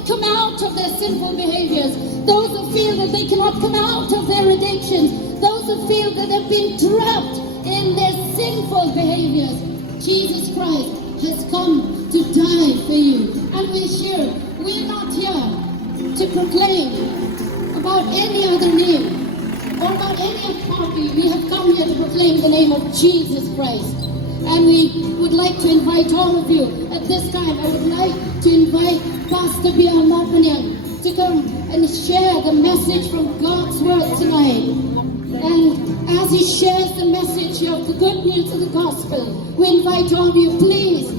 cannot come out of their sinful behaviors, those who feel that they cannot come out of their addictions, those who feel that they've been trapped in their sinful behaviors. Jesus Christ has come to die for you. And we're not here to proclaim about any other name or about any other party. We have come here to proclaim the name of Jesus Christ. And we would like to invite all of you at this time. I would like to invite Pastor B.R. Marpanyang to come and share the message from God's Word tonight. And as he shares the message of the good news of the gospel, we invite all of you, please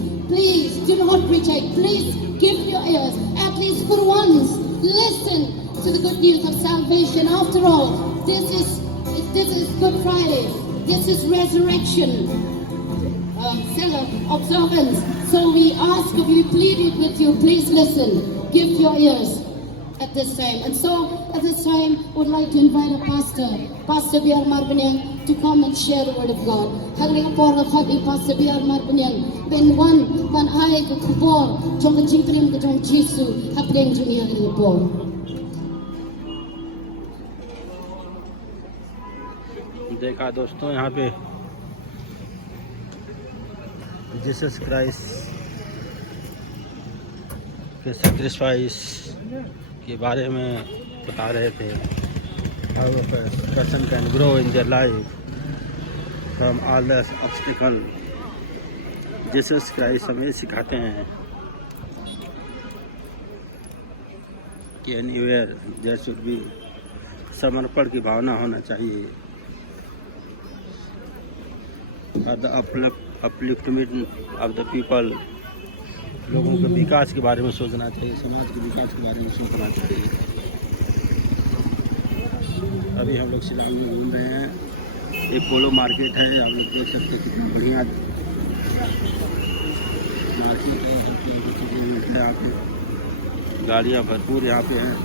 do not reject. Please give your ears, at least for once, listen to the good news of salvation. After all, this is Good Friday. This is resurrection observance. So we ask of you, pleaded with you, please listen, give your ears at this time. And so at this time, I would like to invite a Pastor B.R. Marpanyang, to come and share the word of God. Hagling po ang Pastor B.R. Marpanyang, ben wan ay kukupor, chong kajingkrim ka chong Jisu, hapling junia po. देखा दोस्तों यहाँ पे Jesus Christ के sacrifice के बारे में बता रहे थे। How a person can grow in their life from all the obstacle. Jesus Christ हमें सिखाते हैं कि एनीवेयर देयर शुड बी समर्पण की भावना होना चाहिए और the upliftment of the people. लोगों के विकास के बारे में सोचना चाहिए, समाज के विकास के बारे में सोचना चाहिए। अभी हम लोग शिलांग में घूम रहे हैं। एक पोलो मार्केट है, आप लोग देख सकते हैं कितना बढ़िया मार्केट है। चीज़ें मिलती हैं यहाँ पे, गाड़ियाँ भरपूर यहाँ पे हैं।